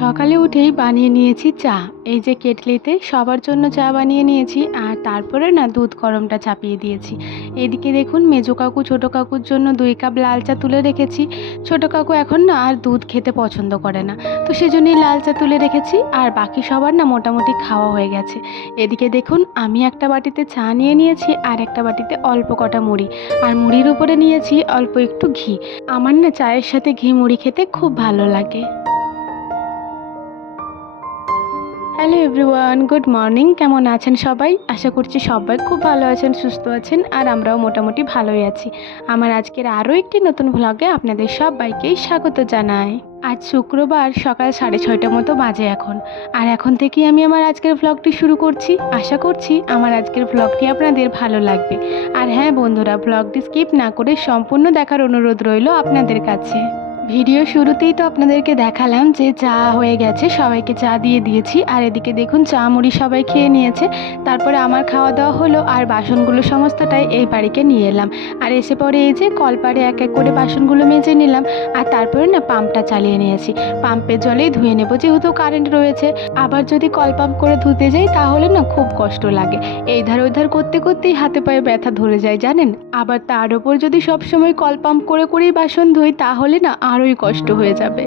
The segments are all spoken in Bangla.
সকালে উঠেই বানিয়ে নিয়েছি চা। এই যে কেটলিতে সবার জন্য চা বানিয়ে নিয়েছি, আর তারপরে না দুধ গরমটা চাপিয়ে দিয়েছি। এদিকে দেখুন মেজো কাকু ছোটো কাকুর জন্য 2 কাপ লাল চা তুলে রেখেছি। ছোটো কাকু এখন না আর দুধ খেতে পছন্দ করে না, তো সেজন্যই লাল চা তুলে রেখেছি। আর বাকি সবার না মোটামুটি খাওয়া হয়ে গেছে। এদিকে দেখুন আমি একটা বাটিতে চা নিয়ে নিয়েছি, আর একটা বাটিতে অল্প কটা মুড়ি, আর মুড়ির উপরে নিয়েছি অল্প একটু ঘি। আমার না চায়ের সাথে ঘি মুড়ি খেতে খুব ভালো লাগে। Hello everyone, good morning. কেমন আছেন সবাই? আশা করছি সবাই খুব ভালো আছেন, সুস্থ আছেন, আর আমরাও মোটামুটি ভালোই আছি। আমার আজকের আরও একটি নতুন ভ্লগে আপনাদের সবাইকেই স্বাগত জানাই। আজ শুক্রবার সকাল 6:30 মতো বাজে এখন, আর এখন থেকেই আমি আমার আজকের ভ্লগটি শুরু করছি। আশা করছি আমার আজকের ভ্লগটি আপনাদের ভালো লাগবে। আর হ্যাঁ বন্ধুরা, ভ্লগটি স্কিপ না করে সম্পূর্ণ দেখার অনুরোধ রইল আপনাদের কাছে। ভিডিও শুরুতেই তো আপনাদেরকে দেখালাম যে চা হয়ে গেছে, সবাইকে চা দিয়ে দিয়েছি। আর এদিকে দেখুন চা মুড়ি সবাই খেয়ে নিয়েছে। তারপরে আমার খাওয়া দাওয়া হলো, আর বাসনগুলো সমস্তটাই এই বাড়িকে নিয়ে এলাম। আর এসে পরে এই যে কলপাড়ে এক এক করে বাসনগুলো মেজে নিলাম। আর তারপরে না পাম্পটা চালিয়ে নিয়েছি, পাম্পের জলেই ধুয়ে নেবো, যেহেতু কারেন্ট রয়েছে। আবার যদি কল পাম্প করে ধুতে যাই তাহলে না খুব কষ্ট লাগে। এই ধার ওই ধার করতে করতেই হাতে পায়ে ব্যথা ধরে যায় জানেন। আবার তার ওপর যদি সবসময় কল পাম্প করে করেই বাসন ধুই তাহলে না আরোই কষ্ট হয়ে যাবে।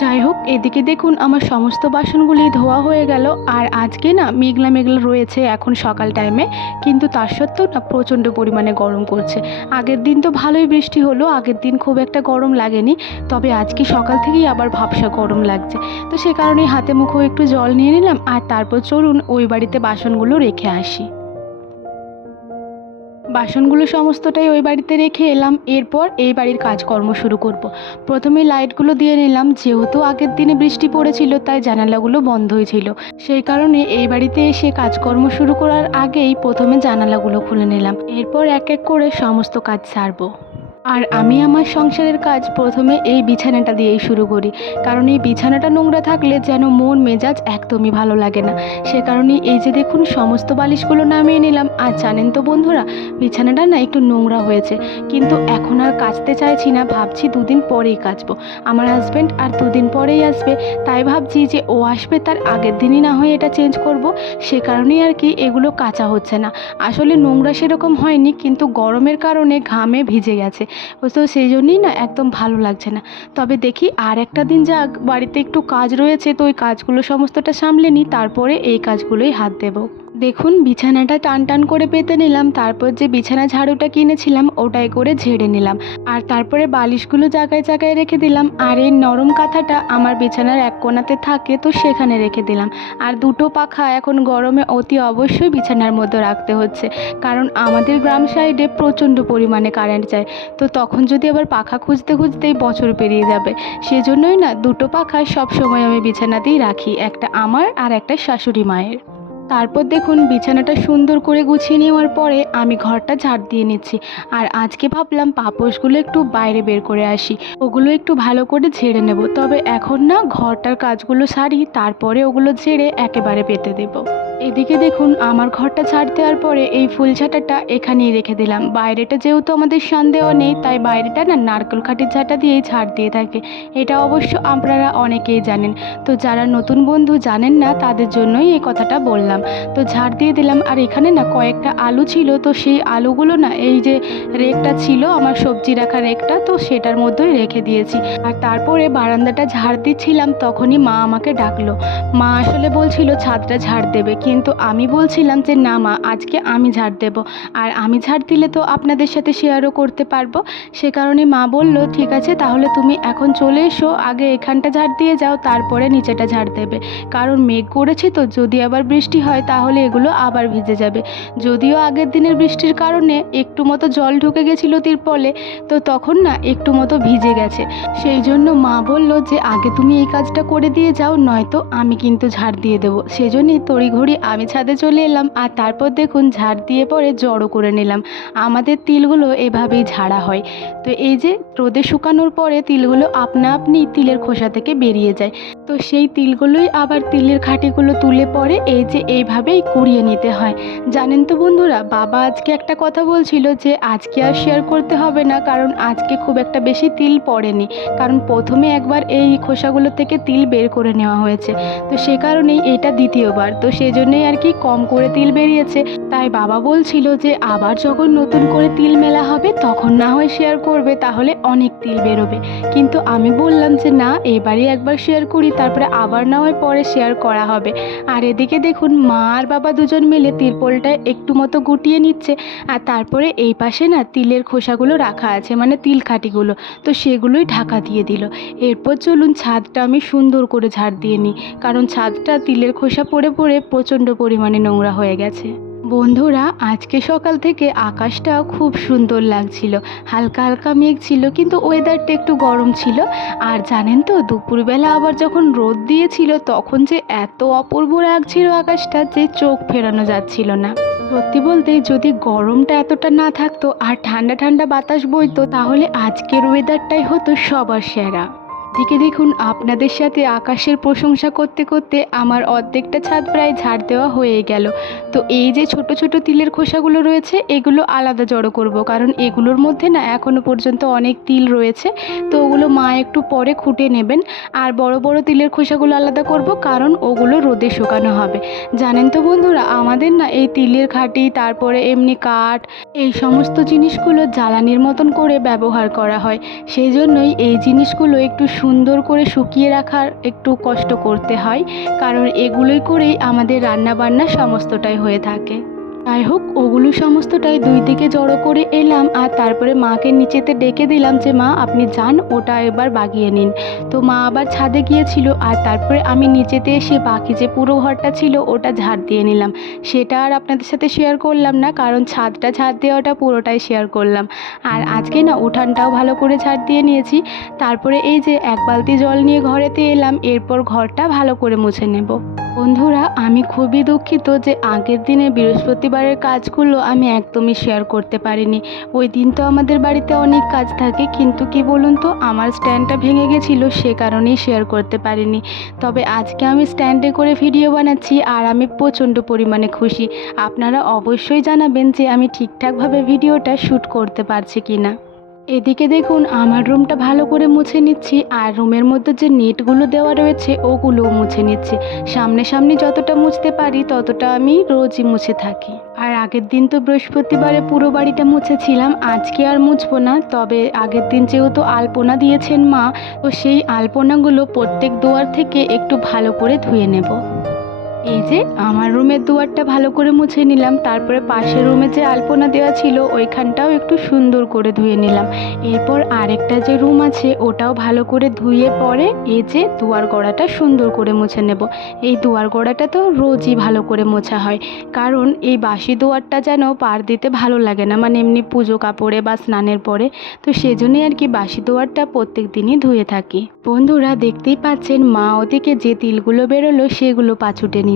যাই হোক, এদিকে দেখুন আমার সমস্ত বাসনগুলি ধোয়া হয়ে গেল। আর আজকে না মেঘলা মেঘলা রয়েছে এখন সকাল টাইমে, কিন্তু তার সত্ত্বেও না প্রচণ্ড পরিমাণে গরম করছে। আগের দিন তো ভালোই বৃষ্টি হলো, আগের দিন খুব একটা গরম লাগেনি, তবে আজকে সকাল থেকেই আবার ভাবসা গরম লাগছে। তো সে কারণেই হাতে মুখেও একটু জল নিয়ে নিলাম, আর তারপর চলুন ওই বাড়িতে বাসনগুলো রেখে আসি। বাসনগুলো সমস্তটাই ওই বাড়িতে রেখে এলাম। এরপর এই বাড়ির কাজকর্ম শুরু করব। প্রথমে লাইটগুলো দিয়ে নিলাম, যেহেতু আগের দিনে বৃষ্টি পড়েছিল তাই জানালাগুলো বন্ধই ছিল। সেই কারণে এই বাড়িতে এসে কাজকর্ম শুরু করার আগেই প্রথমে জানালাগুলো খুলে নিলাম। এরপর এক এক করে সমস্ত কাজ সারবো। আর আমি আমার সংসারের কাজ প্রথমে এই বিছানাটা দিয়েই শুরু করি, কারণ এই বিছানাটা নোংরা থাকলে যেন মন মেজাজ একদমই ভালো লাগে না। সে কারণে এই যে দেখুন সমস্ত বালিশগুলো নামিয়ে নিলাম। আর জানেন তো বন্ধুরা, বিছানাটা না একটু নোংরা হয়েছে, কিন্তু এখন আর কাচতে চাইছি না, ভাবছি 2 দিন পরেই কাচবো। আমার হাজব্যান্ড আর 2 দিন পরেই আসবে, তাই ভাবছি যে ও আসবে তার আগের দিনই না হয় এটা চেঞ্জ করব। সে কারণেই আর কি এগুলো কাচা হচ্ছে না। আসলে নোংরা সেরকম হয়নি, কিন্তু গরমের কারণে ঘামে ভিজে গেছে, তো সেই জন্যই না একদম ভালো লাগছে না। তবে দেখি আর একটা দিন যাক, বাড়িতে একটু কাজ রয়েছে, তো ওই কাজগুলো সমস্তটা সামলে নিই, তারপরে এই কাজগুলোই হাত দেবো। দেখুন বিছানাটা টান টান করে পেতে নিলাম, তারপর যে বিছানা ঝাড়ুটা কিনেছিলাম ওটাই করে ঝেড়ে নিলাম। আর তারপরে বালিশগুলো জায়গায় জায়গায় রেখে দিলাম। আর এই নরম কাঁথাটা আমার বিছানার এক কোণাতে থাকে, তো সেখানে রেখে দিলাম। আর 2টো পাখা এখন গরমে অতি অবশ্যই বিছানার মধ্যে রাখতে হচ্ছে, কারণ আমাদের গ্রাম সাইডে প্রচণ্ড পরিমাণে কারেন্ট যায়। তো তখন যদি আবার পাখা খুঁজতে খুঁজতেই বছর পেরিয়ে যাবে, সেজন্যই না 2টো পাখা সবসময় আমি বিছানাতেই রাখি, একটা আমার আর একটা শাশুড়ি মায়ের। তারপর দেখুন বিছানাটা সুন্দর করে গুছিয়ে নেওয়ার পরে আমি ঘরটা ঝাড় দিয়ে নিচ্ছি। আর আজকে ভাবলাম পাপোশগুলো একটু বাইরে বের করে আসি, ওগুলো একটু ভালো করে ঝেড়ে নেব। তবে এখন না ঘরটার কাজগুলো সারি, তারপরে ওগুলো ঝেড়ে একেবারে পেতে দেব। এদিকে দেখুন আমার ঘরটা ঝাড় দেওয়ার পরে এই ফুল ঝাঁটাটা এখানেই রেখে দিলাম। বাইরেটা যেহেতু আমাদের সন্দেহ নেই, তাই বাইরেটা না নারকেল কাঠির ঝাঁটা দিয়েই ঝাড় দিয়ে থাকে। এটা অবশ্য আপনারা অনেকেই জানেন, তো যারা নতুন বন্ধু জানেন না তাদের জন্যই এই কথাটা বললাম। তো ঝাড় দিয়ে দিলাম। আর এখানে না কয়েকটা আলু ছিল, তো সেই আলুগুলো না এই যে রেকটা ছিল আমার সবজি রাখার রেকটা, তো সেটার মধ্যেই রেখে দিয়েছি। আর তারপরে বারান্দাটা ঝাড় দিচ্ছিলাম, তখনই মা আমাকে ডাকলো। মা আসলে বলছিল ছাদটা ঝাড় দেবে, কিন্তু আমি বলছিলাম যে না মা, আজকে আমি ঝাড় দেব, আর আমি ঝাড় দিলে তো আপনাদের সাথে শেয়ারও করতে পারবো। সে কারণে মা বলল ঠিক আছে, তাহলে তুমি এখন চলে এসো, আগে এখানটা ঝাড় দিয়ে যাও, তারপরে নিচেটা ঝাড় দেবে। কারণ মেঘ করেছে, তো যদি আবার বৃষ্টি হয় তাহলে এগুলো আবার ভিজে যাবে। যদিও আগের দিনের বৃষ্টির কারণে একটু মতো জল ঢুকে গেছিলো তিরপলে, তো তখন না একটু মতো ভিজে গেছে। সেই জন্য মা বলল যে আগে তুমি এই কাজটা করে দিয়ে যাও, নয়তো আমি কিন্তু ঝাড় দিয়ে দেবো। সেজন্যই তড়িঘড়ি আমি ছাদে চলে এলাম। আর তারপর দেখুন ঝাড় দিয়ে পরে জড়ো করে নিলাম। আমাদের তিলগুলো এভাবেই ঝাড়া হয়। তো এই যে রোদে শুকানোর পরে তিলগুলো আপনা আপনি তিলের খোসা থেকে বেরিয়ে যায়। তো সেই তিলগুলোই আবার তিলের খাঁটিগুলো তুলে পরে এই যে এইভাবেই কুড়িয়ে নিতে হয়। জানেন তো বন্ধুরা, বাবা আজকে একটা কথা বলছিল যে আজকে আর শেয়ার করতে হবে না, কারণ আজকে খুব একটা বেশি তিল পড়েনি, কারণ প্রথমে একবার এই খোসাগুলো থেকে তিল বের করে নেওয়া হয়েছে, তো সে কারণেই এইটা দ্বিতীয়বার, তো সেই জন্যই আর কি কম করে তিল বেরিয়েছে। তাই বাবা বলছিল যে আবার যখন নতুন করে তিল মেলা হবে তখন না হয় শেয়ার করবে, তাহলে অনেক তিল বেরোবে। কিন্তু আমি বললাম যে না, এবারই একবার শেয়ার করি, তারপরে আবার না হয় পরে শেয়ার করা হবে। আর এদিকে দেখুন মা আর বাবা দুজন মিলে তিরপলটা একটু মতো গুটিয়ে নিচ্ছে, আর তারপরে এই পাশে না তিলের খোসাগুলো রাখা আছে, মানে তিল খাঁটিগুলো, তো সেগুলোই ঢাকা দিয়ে দিল। এরপর চলুন ছাদটা আমি সুন্দর করে ঝাড় দিয়ে নিই, কারণ ছাদটা তিলের খোসা পড়ে পড়ে প্রচণ্ড পরিমাণে নোংরা হয়ে গেছে। বন্ধুরা, আজকে সকাল থেকে আকাশটা খুব সুন্দর লাগছিল, হালকা হালকা মেঘ ছিল, কিন্তু ওয়েদারটা একটু গরম ছিল। আর জানেন তো, দুপুরবেলা আবার যখন রোদ দিয়েছিল তখন যে এত অপূর্ব লাগছিল আকাশটা যে চোখ ফেরানো যাচ্ছিল না। সত্যি বলতে, যদি গরমটা এতটা না থাকতো আর ঠান্ডা ঠান্ডা বাতাস বইতো, তাহলে আজকের ওয়েদারটাই হতো সবার সেরা। দিকে দেখুন, আপনাদের সাথে আকাশের প্রশংসা করতে করতে আমার অর্ধেকটা ছাদ প্রায় ঝাড় দেওয়া হয়ে গেল। তো এই যে ছোট ছোট তিলের খোসাগুলো রয়েছে, এগুলো আলাদা জড়ো করব, কারণ এগুলোর মধ্যে না এখনও পর্যন্ত অনেক তিল রয়েছে, তো ওগুলো মা একটু পরে খুঁটে নেবেন। আর বড় বড় তিলের খোসাগুলো আলাদা করব, কারণ ওগুলো রোদে শুকানো হবে। জানেন তো বন্ধুরা, আমাদের না এই তিলের খাঁটি, তারপরে এমনি কাঠ, এই সমস্ত জিনিসগুলো জ্বালানির মতন করে ব্যবহার করা হয়। সেই জন্যই এই জিনিসগুলো একটু সুন্দর করে শুকিয়ে রাখার একটু কষ্ট করতে হয়, কারণ এগুলোই করেই আমাদের রান্না বান্না সমস্তটাই হয়ে থাকে। যাই হোক, ওগুলো সমস্তটাই দুই দিকে জড়ো করে এলাম, আর তারপরে মাকে নিচেতে ডেকে দিলাম যে মা আপনি যান, ওটা এবার বাগিয়ে নিন। তো মা আবার ছাদে গিয়েছিল, আর তারপরে আমি নিচেতে এসে বাকি যে পুরো ঘরটা ছিল ওটা ঝাড় দিয়ে নিলাম। সেটা আর আপনাদের সাথে শেয়ার করলাম না, কারণ ছাদটা ঝাড় দেওয়াটা পুরোটাই শেয়ার করলাম। আর আজকে না উঠানটাও ভালো করে ঝাড় দিয়ে নিয়েছি। তারপরে এই যে এক বালতি জল নিয়ে ঘরেতে এলাম, এরপর ঘরটা ভালো করে মুছে নেব। বন্ধুরা, আমি খুবই দুঃখিত যে আগের দিনে বৃহস্পতিবারের কাজগুলো আমি একদমই শেয়ার করতে পারিনি। ওই দিন তো আমাদের বাড়িতে অনেক কাজ থাকে, কিন্তু কি বলুন তো, আমার স্ট্যান্ডটা ভেঙে গেছিলো, সে কারণেই শেয়ার করতে পারিনি। তবে আজকে আমি স্ট্যান্ডে করে ভিডিও বানাচ্ছি, আর আমি প্রচণ্ড পরিমাণে খুশি। আপনারা অবশ্যই জানাবেন যে আমি ঠিকঠাকভাবে ভিডিওটা শ্যুট করতে পারছি কি না। এদিকে দেখুন, আমার রুমটা ভালো করে মুছে নিচ্ছি, আর রুমের মধ্যে যে নেটগুলো দেওয়া রয়েছে ওগুলোও মুছে নিচ্ছি। সামনে সামনে যতটা মুছতে পারি ততটা আমি রোজই মুছে থাকি। আর আগের দিন তো বৃহস্পতিবারে পুরো বাড়িটা মুছেছিলাম, আজকে আর মুছবো না। তবে আগের দিন যেহেতু আলপনা দিয়েছেন মা, তো সেই আলপনাগুলো প্রত্যেক দুয়ার থেকে একটু ভালো করে ধুয়ে নেব। এই যে আমার রুমের দুয়ারটা ভালো করে মুছে নিলাম, তারপরে পাশের রুমে যে আলপনা দেওয়া ছিল ওইখানটাও একটু সুন্দর করে ধুয়ে নিলাম। এরপর আরেকটা যে রুম আছে ওটাও ভালো করে ধুয়ে পরে এই যে দুয়ার গোড়াটা সুন্দর করে মুছে নেব। এই দুয়ার গোড়াটা তো রোজই ভালো করে মোছা হয়, কারণ এই বাসি দুয়ারটা যেন পার দিতে ভালো লাগে না, মানে এমনি পুজো কাপড়ে বা স্নানের পরে, তো সেজন্যই আর কি বাসি দুয়ারটা প্রত্যেক দিনই ধুয়ে থাকি। বন্ধুরা, দেখতেই পাচ্ছেন মা ওদিকে যে তিলগুলো বেরোলো সেগুলো পাছুটে নিচ্ছে।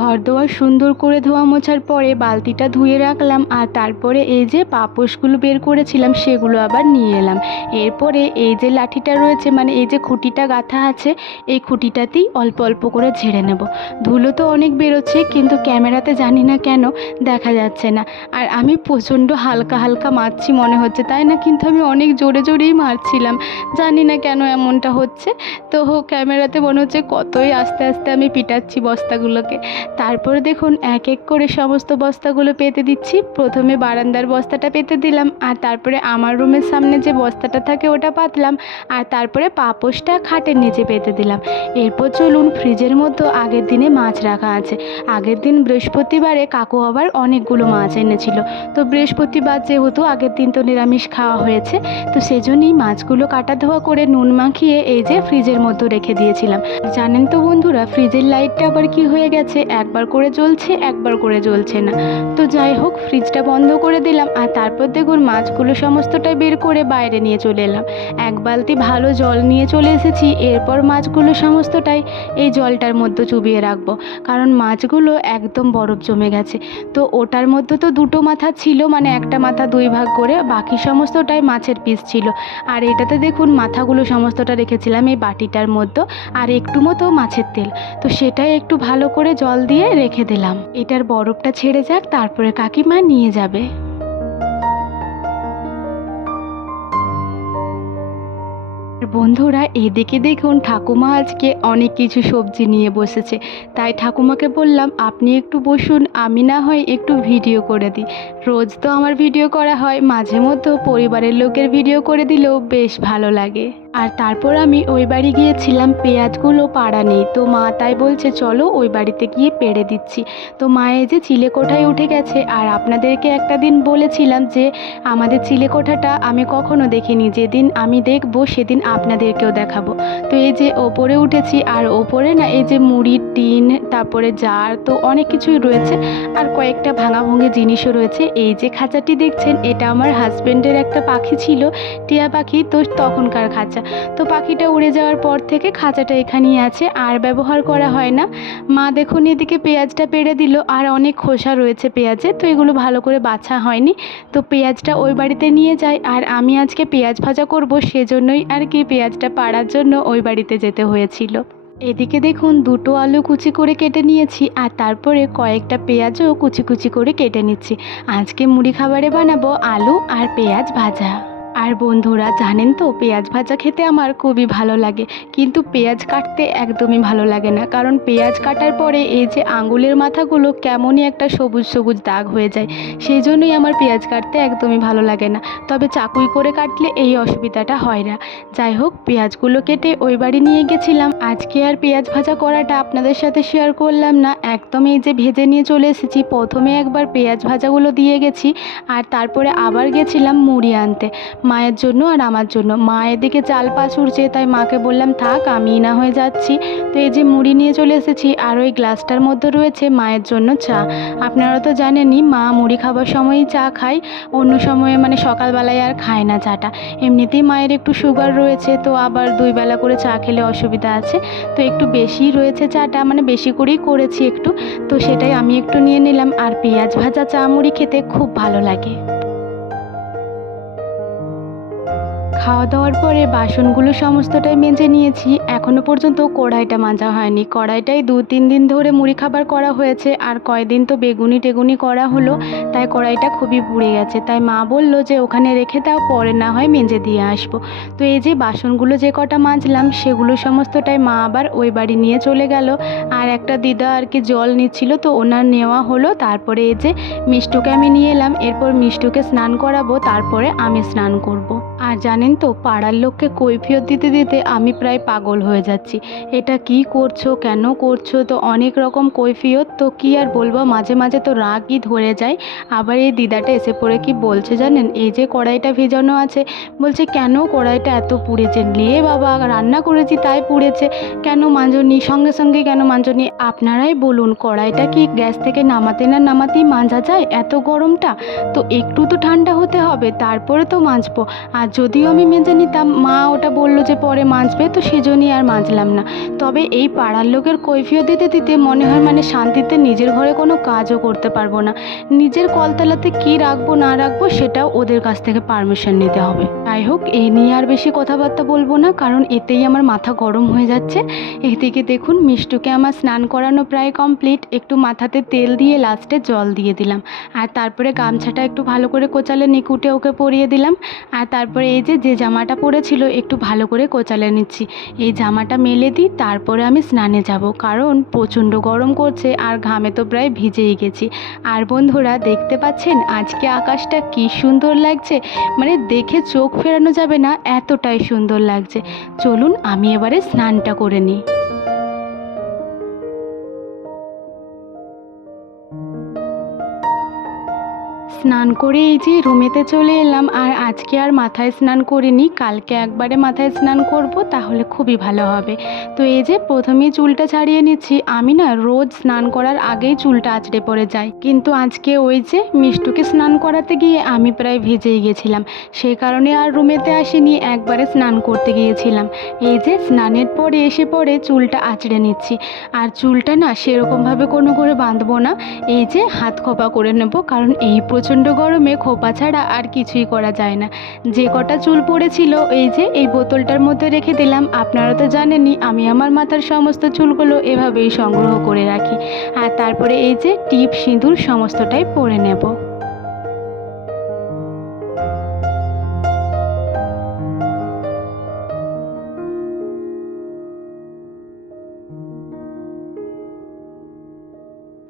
ঘর দোয়ার সুন্দর করে ধোয়া মোছার পরে বালতিটা ধুয়ে রাখলাম, আর তারপরে এই যে পাপোশগুলো বের করেছিলাম সেগুলো আবার নিয়ে এলাম। এরপরে এই যে লাঠিটা রয়েছে, মানে এই যে খুঁটিটা গাঁথা আছে, এই খুঁটিটাতেই অল্প অল্প করে ঝেড়ে নেব। ধুলো তো অনেক বেরোচ্ছে, কিন্তু ক্যামেরাতে জানি না কেন দেখা যাচ্ছে না। আর আমি প্রচণ্ড হালকা হালকা মারছি মনে হচ্ছে, তাই না? কিন্তু আমি অনেক জোরে জোরেই মারছিলাম, জানি না কেন এমনটা হচ্ছে। তো ক্যামেরাতে মনে হচ্ছে কতই আস্তে আস্তে আমি পিটাচ্ছি বস্তাগুলোকে। তারপরে দেখুন এক এক করে সমস্ত বস্তাগুলো পেতে দিচ্ছি। প্রথমে বারান্দার বস্তাটা পেতে দিলাম, আর তারপরে আমার রুমের সামনে যে বস্তাটা থাকে ওটা পাতলাম, আর তারপরে পাপোশটা খাটের নিচে পেতে দিলাম। এরপর চলুন, ফ্রিজের মধ্যে আগের দিনে মাছ রাখা আছে। আগের দিন বৃহস্পতিবারে কাকু আবার অনেকগুলো মাছ এনেছিল, তো বৃহস্পতিবার যেহেতু আগের দিন তো নিরামিষ খাওয়া হয়েছে, তো সেজন্যই মাছগুলো কাটা ধোয়া করে নুন মাখিয়ে এই যে ফ্রিজের মধ্যে রেখে দিয়েছিলাম। জানেন তো বন্ধুরা, ফ্রিজের লাইটটা আবার কি হয়ে গেছে, একবার করে জ্বলছে একবার করে জ্বলছে না। তো যাই হোক, ফ্রিজটা বন্ধ করে দিলাম আর তারপর দেখুন মাছগুলো সমস্তটাই বের করে বাইরে নিয়ে চলে এলাম। এক বালতি ভালো জল নিয়ে চলে এসেছি। এরপর মাছগুলো সমস্তটাই এই জলটার মধ্যে চুবিয়ে রাখবো, কারণ মাছগুলো একদম বরফ জমে গেছে। তো ওটার মধ্যে তো দুটো মাথা ছিল, মানে একটা মাথা দুই ভাগ করে, বাকি সমস্তটাই মাছের পিস ছিল। আর এটাতে দেখুন মাথাগুলো সমস্তটা রেখেছিলাম এই বাটিটার মধ্যে, আর একটু মতো মাছের তেল। তো সেটাই একটু ভালো করে জল দিয়ে রেখে দিলাম, এটার বরফটা ছেড়ে যাক, তারপরে কাকিমা নিয়ে যাবে। বন্ধুরা, এদিকে দেখুন ঠাকুমা আজকে অনেক কিছু সবজি নিয়ে বসেছে। তাই ঠাকুমাকে বললাম আপনি একটু বসুন, আমি না হয় একটু ভিডিও করে দিই। রোজ তো আমার ভিডিও করা হয়, মাঝে মধ্যে পরিবারের লোকের ভিডিও করে দিলেও বেশ ভালো লাগে। আর তারপর আমি ওই বাড়ি গিয়েছিলাম, পেঁয়াজগুলো পাড়া নেই, তো মা তাই বলছে চলো ওই বাড়িতে গিয়ে পেড়ে দিচ্ছি। তো মায়ে যে চিলেকোঠায় উঠে গেছে, আর আপনাদেরকে একটা দিন বলেছিলাম যে আমাদের চিলেকোঠাটা আমি কখনো দেখিনি, যেদিন আমি দেখবো সেদিন আপনাদেরকেও দেখাবো। তো এই যে ওপরে উঠেছি, আর ওপরে না এই যে মুড়ির টিন, তারপরে জার, তো অনেক কিছুই রয়েছে, আর কয়েকটা ভাঙাভুঙি জিনিসও রয়েছে। এই যে খাঁচাটি দেখছেন, এটা আমার হাজব্যান্ডের একটা পাখি ছিল, টিয়া পাখি, তো তখনকার খাঁচা। তো পাখিটা উড়ে যাওয়ার পর থেকে খাঁচাটা এখানেই আছে, আর ব্যবহার করা হয় না। মা দেখুন এদিকে পেঁয়াজটা পেড়ে দিল, আর অনেক খোসা রয়েছে পেঁয়াজে, তো এগুলো ভালো করে বাছা হয়নি। তো পেঁয়াজটা ওই বাড়িতে নিয়ে যায়, আর আমি আজকে পেঁয়াজ ভাজা করব, সেজন্যই আর কি পেঁয়াজটা পাড়ার জন্য ওই বাড়িতে যেতে হয়েছিল। এদিকে দেখুন দুটো আলু কুচি করে কেটে নিয়েছি, আর তারপরে কয়েকটা পেঁয়াজও কুচি কুচি করে কেটে নিচ্ছি। আজকে মুড়ি খাবারে বানাবো আলু আর পেঁয়াজ ভাজা। আর বন্ধুরা জানেন তো, পেঁয়াজ ভাজা খেতে আমার খুবই ভালো লাগে, কিন্তু পেঁয়াজ কাটতে একদমই ভালো লাগে না, কারণ পেঁয়াজ কাটার পরে এই যে আঙুলের মাথাগুলো কেমনই একটা সবুজ সবুজ দাগ হয়ে যায়, সেই জন্যই আমার পেঁয়াজ কাটতে একদমই ভালো লাগে না। তবে চাকুই করে কাটলে এই অসুবিধাটা হয় না। যাই হোক, পেঁয়াজগুলো কেটে ওই বাড়ি নিয়ে গেছিলাম। আজকে আর পেঁয়াজ ভাজা করাটা আপনাদের সাথে শেয়ার করলাম না, একদম এই যে ভেজে নিয়ে চলে এসেছি। প্রথমে একবার পেঁয়াজ ভাজাগুলো দিয়ে গেছি, আর তারপরে আবার গেছিলাম মুড়ি আনতে মায়ের জন্য আর আমার জন্য। মা এদিকে চাল পাছুড়ছে, তাই মাকে বললাম থাক, আমি না হয়ে যাচ্ছি। তো এই যে মুড়ি নিয়ে চলে এসেছি, আর ওই গ্লাসটার মধ্যে রয়েছে মায়ের জন্য চা। আপনারা তো জানেনই মা মুড়ি খাবার সময়ই চা খায়, অন্য সময়ে মানে সকালবেলায় আর খায় না চাটা। এমনিতেই মায়ের একটু সুগার রয়েছে, তো আবার দুই বেলা করে চা খেলে অসুবিধা আছে। তো একটু বেশি রয়েছে চাটা, মানে বেশি করেই করেছি একটু, তো সেটাই আমি একটু নিয়ে নিলাম। আর পেঁয়াজ ভাজা চা মুড়ি খেতে খুব ভালো লাগে। খাওয়া দাওয়ার পরে বাসনগুলো সমস্তটাই মেজে নিয়েছি, এখনও পর্যন্ত কড়াইটা মাজা হয়নি। কড়াইটাই 2-3 দিন ধরে মুড়ি খাবার করা হয়েছে, আর কয়দিন তো বেগুনি টেগুনি করা হলো, তাই কড়াইটা খুবই পুড়ে গেছে। তাই মা বলল যে ওখানে রেখে দাও, পরে না হয় মেজে দিয়ে আসবো। তো এই যে বাসনগুলো যে কটা মাজলাম সেগুলো সমস্তটাই মা আবার ওই বাড়ি নিয়ে চলে গেল। আর একটা দিদা আর কি জল নিচ্ছিল, তো ওনার নেওয়া হলো। তারপরে এই যে মিষ্টুকে আমি নিয়ে এলাম, এরপর মিষ্টুকে স্নান করাবো, তারপরে আমি স্নান করব। আর জানেন তো, পাড়ার লোককে কৈফিয়ত দিতে দিতে আমি প্রায় পাগল হয়ে যাচ্ছি। এটা কি করছো, কেন করছো, তো অনেক রকম কৈফিয়ত, তো কি আর বলবো, মাঝে মাঝে তো রাগই ধরে যায়। আবার এই দিদাটা এসে পড়ে কি বলছে জানেন, এই যে কড়াইটা ভেজানো আছে, বলছে কেন কড়াইটা এত পুড়েছে, লে বাবা রান্না করেছি তাই পুড়েছে, কেন মাজনি, সঙ্গে সঙ্গে কেন মাজনি? আপনারাই বলুন, কড়াইটা কি গ্যাস থেকে নামাতে না নামাতেই মাজা যায় এত গরমটা? তো একটু তো ঠান্ডা হতে হবে, তারপরে তো মাজবো। আর যদিও আমি মেজে নিতাম, মা ওটা বললো যে পরে মাজবে, তো সেজন্যই আর মাজলাম না। তবে এই পাড়ার লোকের কৈফিয়ত দিতে দিতে মনে হয় মানে শান্তিতে নিজের ঘরে কোনো কাজও করতে পারবো না। নিজের কলতলাতে কি রাখবো না রাখবো সেটাও ওদের কাছ থেকে পারমিশন নিতে হবে। যাই হোক, এই নিয়ে আর বেশি কথাবার্তা বলবো না, কারণ এতেই আমার মাথা গরম হয়ে যাচ্ছে। এদিকে দেখুন মিষ্টুকে আমার স্নান করানো প্রায় কমপ্লিট, একটু মাথাতে তেল দিয়ে লাস্টে জল দিয়ে দিলাম, আর তারপরে গামছাটা একটু ভালো করে কোচালে নিকুটে ওকে পরিয়ে দিলাম। আর তারপরে এই যে জামাটা পরেছিল একটু ভালো করে কোচালে নিচ্ছি, এই জামাটা মেলে দিই, তারপরে আমি স্নানে যাব, কারণ প্রচণ্ড গরম করছে, আর ঘামে তো প্রায় ভিজেই গেছি। আর বন্ধুরা দেখতে পাচ্ছেন আজকে আকাশটা কি সুন্দর লাগছে, মানে দেখে চোখ ফেরানো যাবে না, এতটাই সুন্দর লাগছে। চলুন আমি এবারে স্নানটা করে নিই। স্নান করে এই যে রুমেতে চলে এলাম। আর আজকে আর মাথায় স্নান করিনি, কালকে একবারে মাথায় স্নান করব, তাহলে খুবই ভালো হবে। তো এই যে প্রথমেই চুলটা ছাড়িয়ে নিচ্ছি। আমি না রোজ স্নান করার আগেই চুলটা আঁচড়ে পড়ে যাই, কিন্তু আজকে ওই যে মিষ্টুকে স্নান করাতে গিয়ে আমি প্রায় ভিজেই গেছিলাম, সেই কারণে আর রুমেতে আসিনি, একবারে স্নান করতে গিয়েছিলাম। এই যে স্নানের পরে এসে পরে চুলটা আঁচড়ে নিচ্ছি। আর চুলটা না সেরকমভাবে কোনো করে বাঁধবো না, এই যে হাত খোপা করে নেব, কারণ এই প্রচণ্ড গরমে খোপা ছাড়া আর কিছুই করা যায় না। যে কটা চুল পড়েছিল এই যে এই বোতলটার মধ্যে রেখে দিলাম। আপনারা তো জানেনই আমি আমার মাথার সমস্ত চুলগুলো এভাবেই সংগ্রহ করে রাখি। আর তারপরে এই যে টিপ সিঁদুর সমস্তটাই পরে নেব।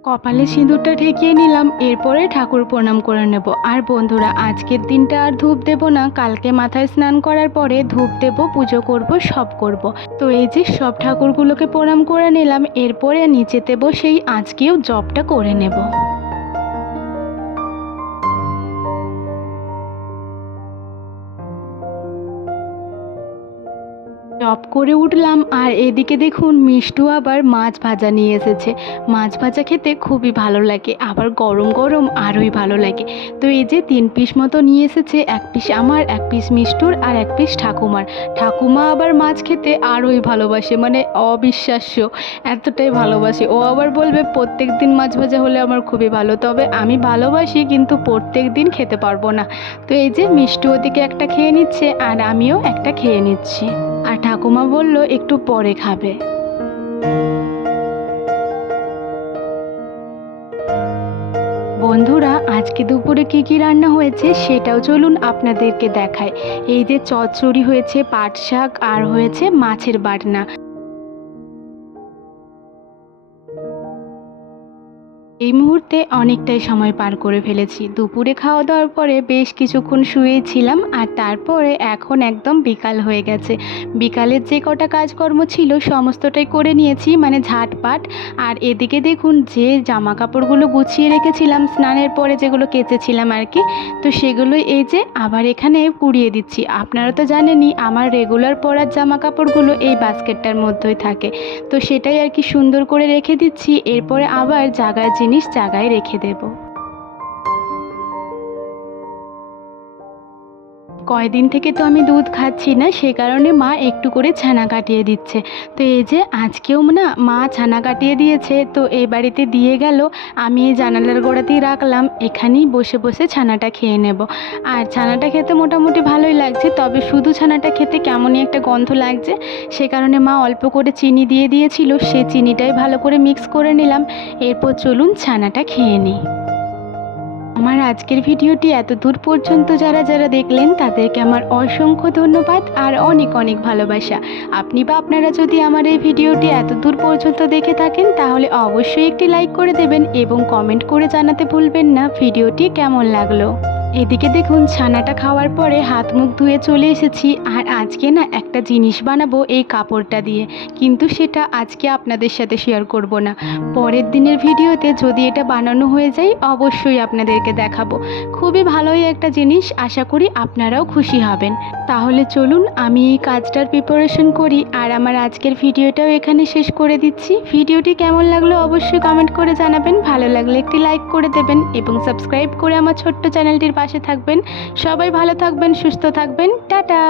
কপালে সিঁদুরটা ঠেকিয়ে নিলাম, এরপরে ঠাকুর প্রণাম করে নেব। আর বন্ধুরা, আজকের দিনটা আর ধূপ দেব না, কালকে মাথায় স্নান করার পরে ধূপ দেব, পুজো করব, সব করব। তো এই যে সব ঠাকুরগুলোকে প্রণাম করে নিলাম, এরপরে নিচেতে বসেই আজকেও জপটা করে নেব। জব করে উঠলাম, আর এদিকে দেখুন মিষ্টু আবার মাছ ভাজা নিয়ে এসেছে। মাছ ভাজা খেতে খুবই ভালো লাগে, আবার গরম গরম আরোই ভালো লাগে। তো এই যে 3 পিস মতো নিয়ে এসেছে, 1 পিস আমার, 1 পিস মিষ্টুর, আর 1 পিস ঠাকুমার। ঠাকুমা আবার মাছ খেতে আরোই ভালোবাসে, মানে অবিশ্বাস্য, এতটাই ভালোবাসে। ও আবার বলবে প্রত্যেক দিন মাছ ভাজা হলে আমার খুবই ভালো, তবে আমি ভালোবাসি কিন্তু প্রত্যেক দিন খেতে পারবো না। তো এই যে মিষ্টু ওদিকে একটা খেয়ে নিচ্ছে, আর আমিও একটা খেয়ে নিচ্ছি। আর ঠাকুমা বলল একটু পরে খাবে। বন্ধুরা, আজকে দুপুরে কি কি রান্না হয়েছে সেটাও চলুন আপনাদেরকে দেখায়। এই যে চচ্চড়ি হয়েছে, পাট শাক, আর হয়েছে মাছের বাটনা। এই মুহূর্তে অনেকটাই সময় পার করে ফেলেছি। দুপুরে খাওয়া দাওয়ার পরে বেশ কিছুক্ষণ শুয়েছিলাম, আর তারপরে এখন একদম বিকাল হয়ে গেছে। বিকালের যে কটা কাজকর্ম ছিল সমস্তটাই করে নিয়েছি, মানে ঝাটপাট। আর এদিকে দেখুন যে জামা কাপড়গুলো গুছিয়ে রেখেছিলাম স্নানের পরে, যেগুলো কেচেছিলাম আর কি, তো সেগুলোই এই যে আবার এখানে কুড়িয়ে দিচ্ছি। আপনারা তো জানেনই আমার রেগুলার পরার জামা কাপড়গুলো এই বাস্কেটটার মধ্যেই থাকে, তো সেটাই আর কি সুন্দর করে রেখে দিচ্ছি। এরপরে আবার জায়গায় জিনিস জায়গায় রেখে দেব। কয়দিন থেকে তো আমি দুধ খাচ্ছি না, সে কারণে মা একটু করে ছানা কাটিয়ে দিচ্ছে। তো এই যে আজকেও না মা ছানা কাটিয়ে দিয়েছে, তো এই বাড়িতে দিয়ে গেল, আমি এই জানালার গোড়াতেই রাখলাম, এখানেই বসে বসে ছানাটা খেয়ে নেব। আর ছানাটা খেতে মোটামুটি ভালোই লাগছে, তবে শুধু ছানাটা খেতে কেমনই একটা গন্ধ লাগছে, সে কারণে মা অল্প করে চিনি দিয়ে দিয়েছিল, সেই চিনিটাই ভালো করে মিক্স করে নিলাম। এরপর চলুন ছানাটা খেয়ে নিই। আমার আজকের ভিডিওটি এত দূর পর্যন্ত যারা যারা দেখলেন তাদেরকে আমার অসংখ্য ধন্যবাদ আর অনেক অনেক ভালোবাসা। আপনি বা আপনারা যদি আমার এই ভিডিওটি এত দূর পর্যন্ত দেখে থাকেন তাহলে অবশ্যই একটি লাইক করে দেবেন এবং কমেন্ট করে জানাতে ভুলবেন না ভিডিওটি কেমন লাগলো। এদিকে দেখুন ছানাটা খাওয়ার পরে হাত মুখ ধুয়ে চলে এসেছি। আর আজকে না একটা জিনিস বানাবো এই কাপড়টা দিয়ে, কিন্তু সেটা আজকে আপনাদের সাথে শেয়ার করব না, পরের দিনের ভিডিওতে যদি এটা বানানো হয়ে যায় অবশ্যই আপনাদেরকে দেখাবো। খুবই ভালোই একটা জিনিস, আশা করি আপনারাও খুশি হবেন। তাহলে চলুন আমি এই কাজটার প্রিপারেশন করি, আর আমার আজকের ভিডিওটাও এখানে শেষ করে দিচ্ছি। ভিডিওটি কেমন লাগলো অবশ্যই কমেন্ট করে জানাবেন, ভালো লাগলে একটি লাইক করে দেবেন এবং সাবস্ক্রাইব করে আমার ছোট্ট চ্যানেলটির পাশে থাকবেন। সবাই ভালো থাকবেন, সুস্থ থাকবেন, টাটা।